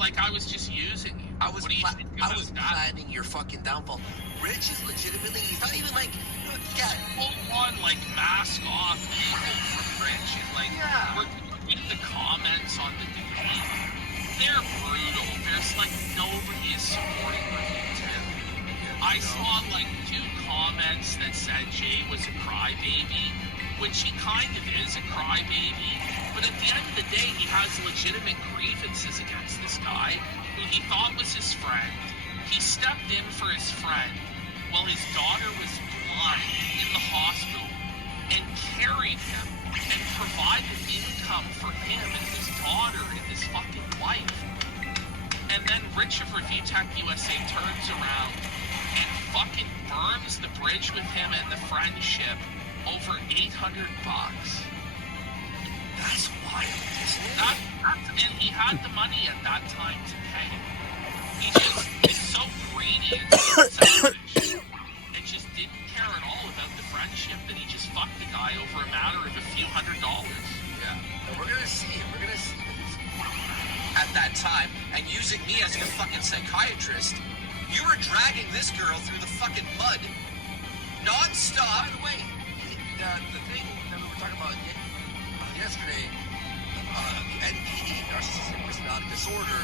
like I was just using you. I was planning your fucking downfall. Rich is legitimately, he's not even like, full on like mask off evil from Rich, and like we're reading the comments on the debate. They're brutal. There's like nobody is supporting Rich. I saw like 2 comments that said Jay was a crybaby, which he kind of is a crybaby. But at the end of the day, he has legitimate grievances against this guy who he thought was his friend. He stepped in for his friend while his daughter was blind in the hospital and carried him and provided income for him and his daughter and his fucking wife. And then Rich of Review Tech USA turns around and fucking burns the bridge with him and the friendship over $800. That's wild, isn't it? And he had the money at that time to pay. He just is so greedy and so selfish and just didn't care at all about the friendship that he just fucked the guy over a matter of a few $100s. Yeah. And we're gonna see it. We're gonna see this. At that time, and using me as your fucking psychiatrist, you were dragging this girl through the fucking mud non-stop. By the way, the thing that we were talking about yesterday, NPD, narcissistic personality disorder,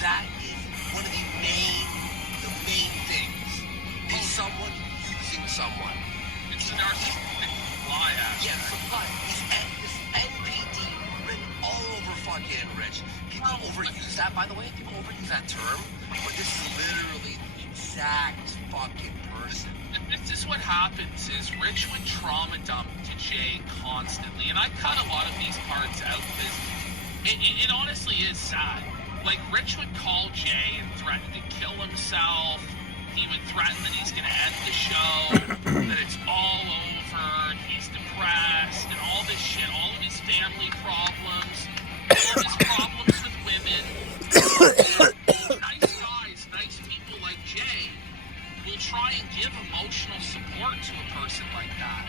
that is one of the main things. Is someone using someone. It's a narcissistic supply act. Yeah, supply. This NPD written all over fucking Rich. People overuse that, by the way. People overuse that term. But this is literally the exact fucking person. This is what happens is Rich would trauma dump to Jay constantly. And I cut a lot of these parts out because it honestly is sad. Like, Rich would call Jay and threaten to kill himself. He would threaten that he's going to end the show, that it's all over, he's depressed, and all this shit, all of his family problems, all of his problems with women. Nice guys, nice people like Jay will try and give emotional support to a person like that.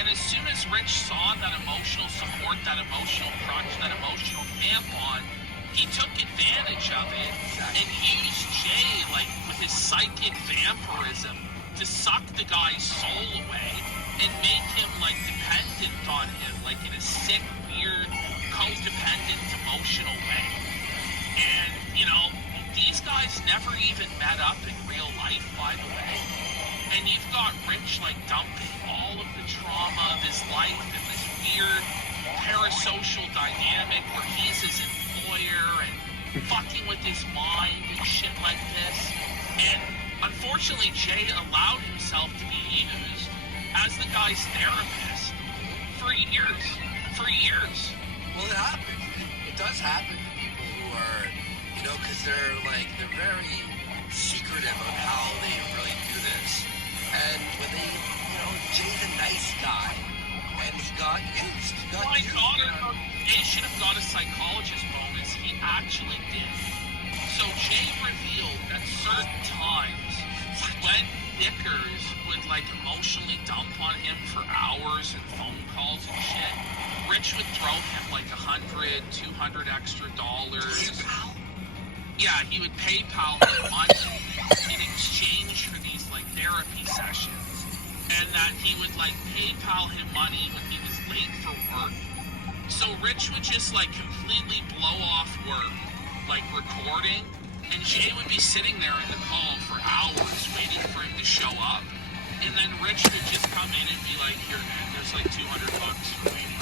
And as soon as Rich saw that emotional support, that emotional crutch, that emotional tampon, he took advantage of it and used Jay, like, with his psychic vampirism to suck the guy's soul away and make him, like, dependent on him, like, in a sick, weird, codependent, emotional way. And, you know, these guys never even met up in real life, by the way. And you've got Rich, like, dumping all of the trauma of his life in this weird parasocial dynamic where he's his employer and fucking with his mind and shit like this. And unfortunately, Jay allowed himself to be used as the guy's therapist for years. Well, it happens. It does happen to people who are, you know, because they're very secretive on how they really do this. And when they, you know, Jay's a nice guy, and he got used. My daughter, Jay should have got a psychologist bonus. He actually did. So Jay revealed that certain times when Dickers would, like, emotionally dump on him for hours and phone calls and shit, Rich would throw him like $100, $200 extra dollars. Yeah, he would PayPal him money in exchange for these, like, therapy sessions. And that he would, like, PayPal him money when he was late for work. So Rich would just, like, completely blow off work, like, recording, and Jay would be sitting there in the call for hours waiting for him to show up. And then Rich would just come in and be like, here, man, there's like $200 for waiting.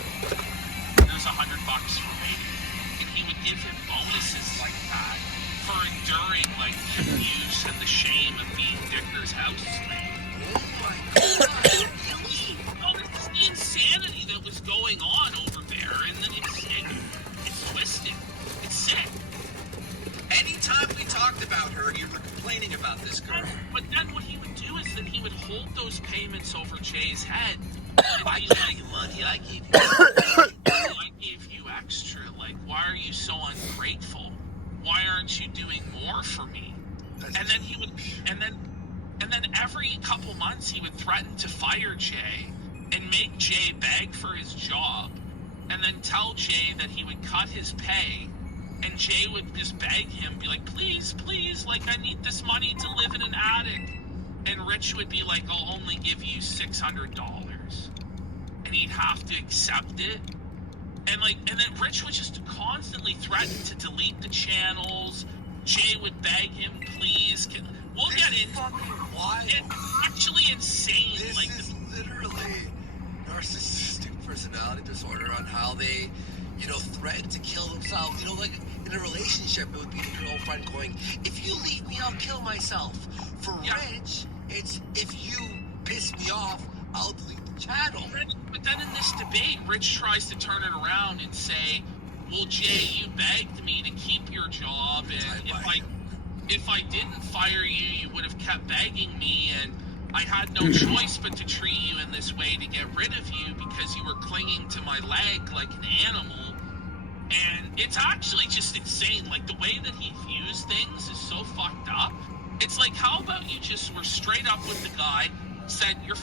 There's $100 for waiting. And he would give him bonuses like that for enduring, like, the abuse and the shame of being Dicker's housemate. Oh my God, really? Oh, this is the insanity that was going on over there, and then it's twisted. It's sick. Anytime we talked about her, you were complaining about this girl. But then what he would do is that he would hold those payments over Jay's head. And I gave you money, I gave you I gave you extra. Like, why are you so ungrateful? Why aren't you doing more for me? And then he would, and then every couple months he would threaten to fire Jay and make Jay beg for his job, and then tell Jay that he would cut his pay And Jay would just beg him, be like, please, please, like, I need this money to live in an attic. And Rich would be like, I'll only give you $600. And he'd have to accept it. And then Rich would just constantly threaten to delete the channels. Jay would beg him, please. We'll get into fucking wild. It's actually insane. This like, is literally narcissistic personality disorder on how they, threaten to kill themselves. Like in a relationship, it would be the girlfriend going, if you leave me, I'll kill myself. For Rich, it's if you piss me off, I'll delete the channel. But then in this debate, Rich tries to turn it around and say, well, Jay, you begged me to keep your job, and if I didn't fire you, you would have kept begging me, and I had no choice but to treat you in this way to get rid of you because you were clinging to my leg like an animal. And it's actually just insane. Like, the way that he views things is so fucked up. It's like, how about you just were straight up with the guy, said, you're